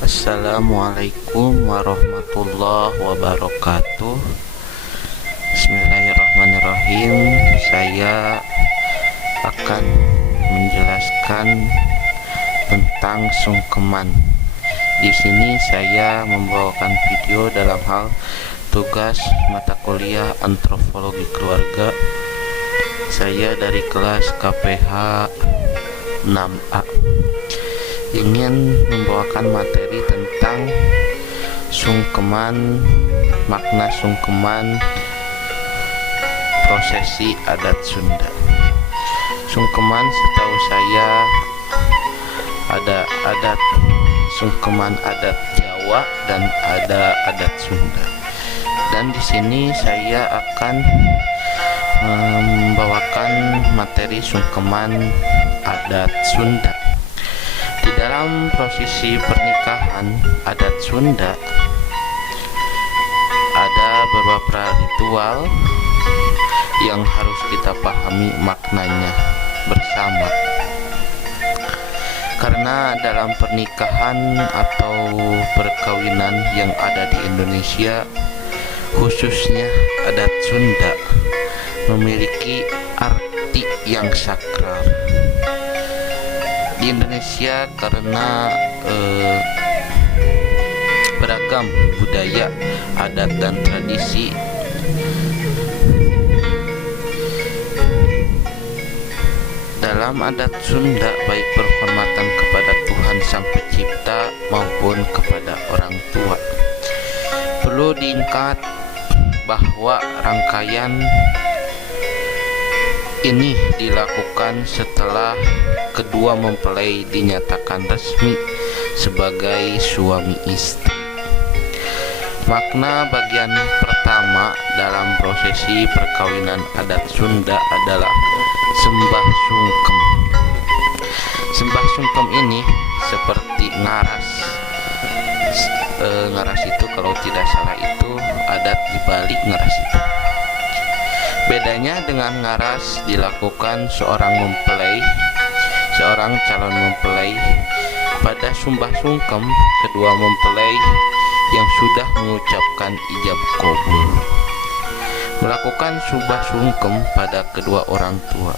Assalamualaikum warahmatullahi wabarakatuh. Bismillahirrahmanirrahim. Saya akan menjelaskan tentang sungkeman. Di sini saya membawakan video dalam hal tugas mata kuliah antropologi keluarga. Saya dari kelas KPH 6A ingin membawakan materi tentang sungkeman, makna sungkeman, prosesi adat Sunda. Sungkeman setahu saya ada adat sungkeman adat Jawa dan ada adat Sunda. Dan di sini saya akan membawakan materi sungkeman adat Sunda. Di dalam prosesi pernikahan adat Sunda ada beberapa ritual yang harus kita pahami maknanya bersama. Karena dalam pernikahan atau perkawinan yang ada di Indonesia, khususnya adat Sunda, memiliki arti yang sakral. Di Indonesia karena beragam budaya, adat dan tradisi, dalam adat Sunda baik penghormatan kepada Tuhan Sang Pencipta maupun kepada orang tua. Perlu diingat bahwa rangkaian ini dilakukan setelah kedua mempelai dinyatakan resmi sebagai suami istri. Makna bagian pertama dalam prosesi perkawinan adat Sunda adalah sembah sungkem. Sembah sungkem ini seperti ngaras. Ngaras itu kalau tidak salah itu adat di balik ngaras itu. Bedanya dengan ngaras dilakukan seorang calon mempelai pada sumbah sungkem kedua mempelai yang sudah mengucapkan ijab kabul melakukan sumbah sungkem pada kedua orang tua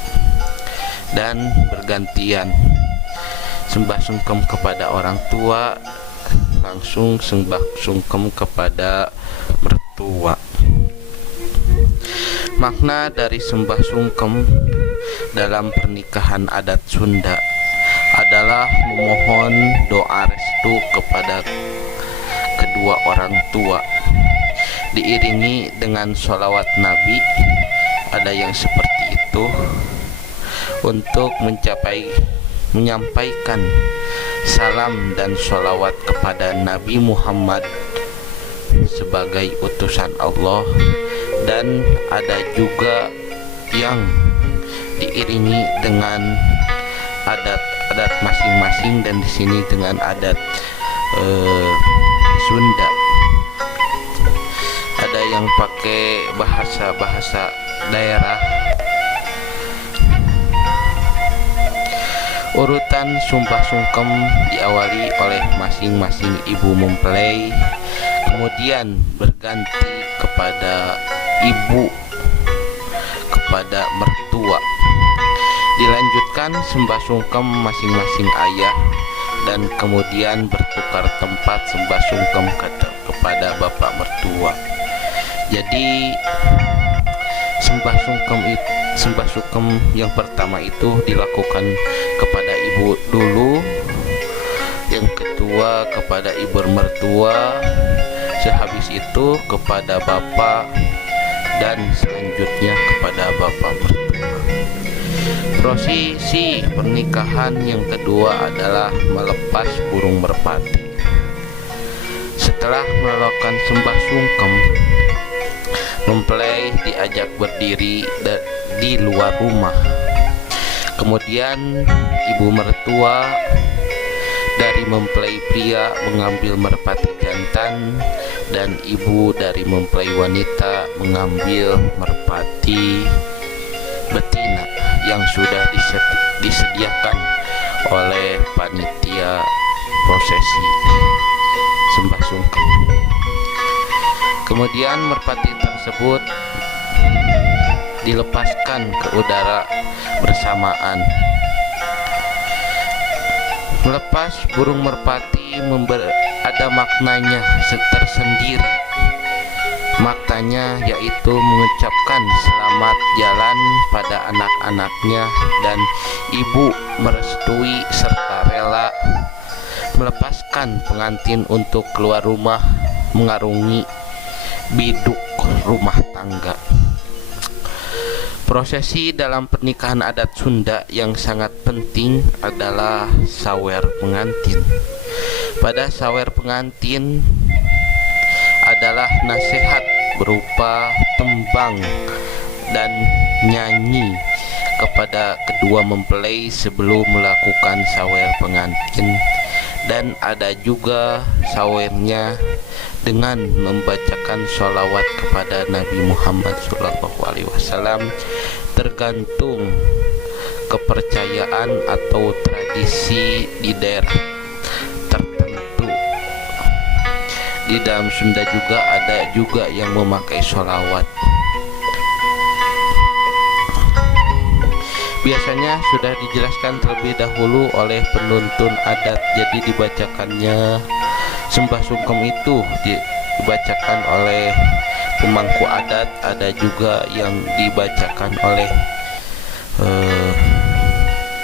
dan bergantian sembah sungkem kepada orang tua langsung sembah sungkem kepada mertua. Makna dari sembah sungkem dalam pernikahan adat Sunda adalah memohon doa restu kepada kedua orang tua, diiringi dengan sholawat Nabi, ada yang seperti itu, untuk menyampaikan salam dan sholawat kepada Nabi Muhammad sebagai utusan Allah. Dan ada juga yang diiringi dengan adat masing-masing, dan di sini dengan adat Sunda. Ada yang pakai bahasa daerah. Urutan sumpah sungkem diawali oleh masing-masing ibu mempelai, kemudian berganti kepada ibu, kepada mertua. Dilanjutkan sembah sungkem masing-masing ayah, dan kemudian bertukar tempat sembah sungkem kepada bapak mertua. Jadi sembah sungkem yang pertama itu dilakukan kepada ibu dulu, yang kedua kepada ibu mertua, sehabis itu kepada bapak, dan selanjutnya kepada bapak mertua. Prosesi pernikahan yang kedua adalah melepas burung merpati. Setelah melakukan sembah sungkem, mempelai diajak berdiri di luar rumah. Kemudian ibu mertua dari mempelai pria mengambil merpati jantan, dan ibu dari mempelai wanita mengambil merpati betina yang sudah disediakan oleh panitia prosesi. sembah sungkem. Kemudian merpati tersebut dilepaskan ke udara bersamaan. Melepas burung merpati ada maknanya tersendiri. Maknanya yaitu mengucapkan selamat jalan pada anak-anaknya, dan ibu merestui serta rela melepaskan pengantin untuk keluar rumah mengarungi biduk rumah tangga. Prosesi dalam pernikahan adat Sunda yang sangat penting adalah sawer pengantin. Pada sawer pengantin adalah nasihat berupa tembang dan nyanyi kepada kedua mempelai sebelum melakukan sawer pengantin, dan ada juga sawernya dengan membacakan sholawat kepada Nabi Muhammad SAW, tergantung kepercayaan atau tradisi di daerah tertentu. Di dalam Sunda juga ada juga yang memakai sholawat. Biasanya sudah dijelaskan terlebih dahulu oleh penuntun adat, jadi dibacakannya sembah sungkem itu dibacakan oleh pemangku adat, ada juga yang dibacakan oleh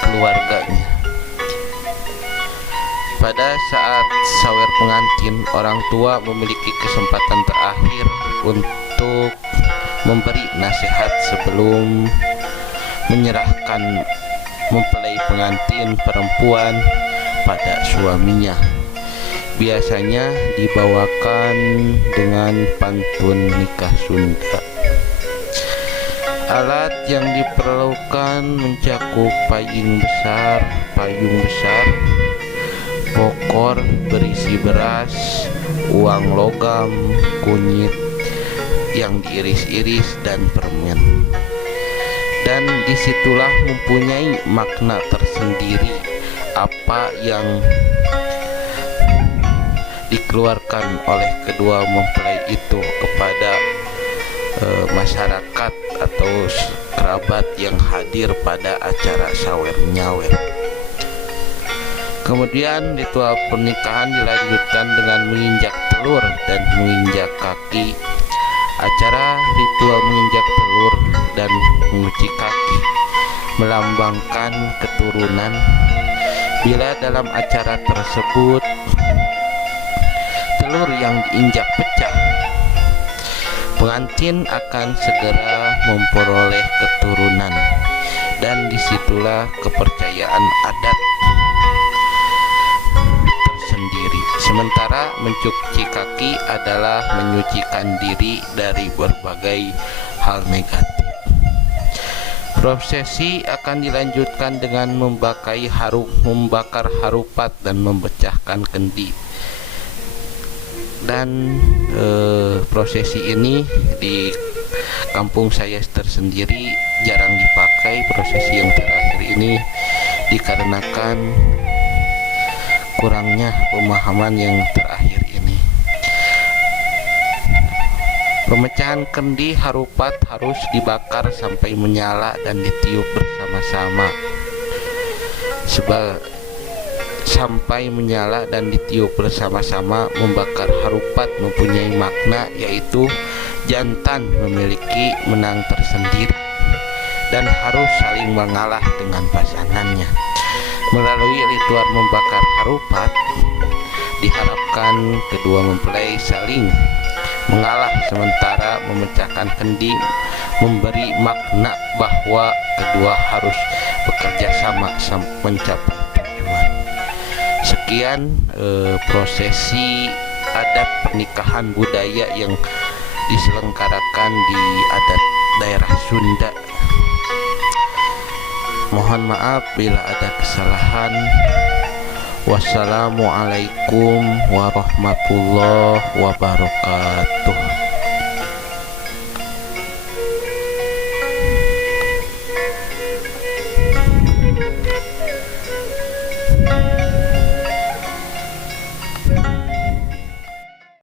keluarganya. Pada saat sawer pengantin, orang tua memiliki kesempatan terakhir untuk memberi nasihat sebelum menyerahkan mempelai pengantin perempuan pada suaminya. Biasanya dibawakan dengan pantun nikah Sunda. Alat yang diperlukan mencakup payung besar, pokor berisi beras, uang logam, kunyit yang diiris-iris, dan permen. Dan disitulah mempunyai makna tersendiri apa yang dikeluarkan oleh kedua mempelai itu kepada masyarakat atau kerabat yang hadir pada acara sawer nyawer. Kemudian ritual pernikahan dilanjutkan dengan menginjak telur dan menginjak kaki. Acara ritual menginjak telur dan menguci kaki melambangkan keturunan. Bila dalam acara tersebut telur yang diinjak pecah, pengantin akan segera memperoleh keturunan, dan disitulah kepercayaan adat tersendiri. Sementara mencuci kaki adalah menyucikan diri dari berbagai hal negatif. Prosesi akan dilanjutkan dengan membakar harupat dan memecahkan kendi. Dan prosesi ini di kampung saya tersendiri jarang dipakai prosesi yang terakhir ini, dikarenakan kurangnya pemahaman yang terakhir ini. Pemecahan kendi harupat harus dibakar sampai menyala dan ditiup bersama-sama. Sampai menyala dan ditiup bersama-sama, membakar harupat mempunyai makna, yaitu jantan memiliki menang tersendiri dan harus saling mengalah dengan pasangannya. Melalui ritual membakar harupat, diharapkan kedua mempelai saling mengalah, sementara memecahkan kendi memberi makna bahwa kedua harus bekerja sama mencapai tujuan. Sekian prosesi adat pernikahan budaya yang diselenggarakan di adat daerah Sunda. Mohon maaf bila ada kesalahan. Wassalamualaikum warahmatullahi wabarakatuh.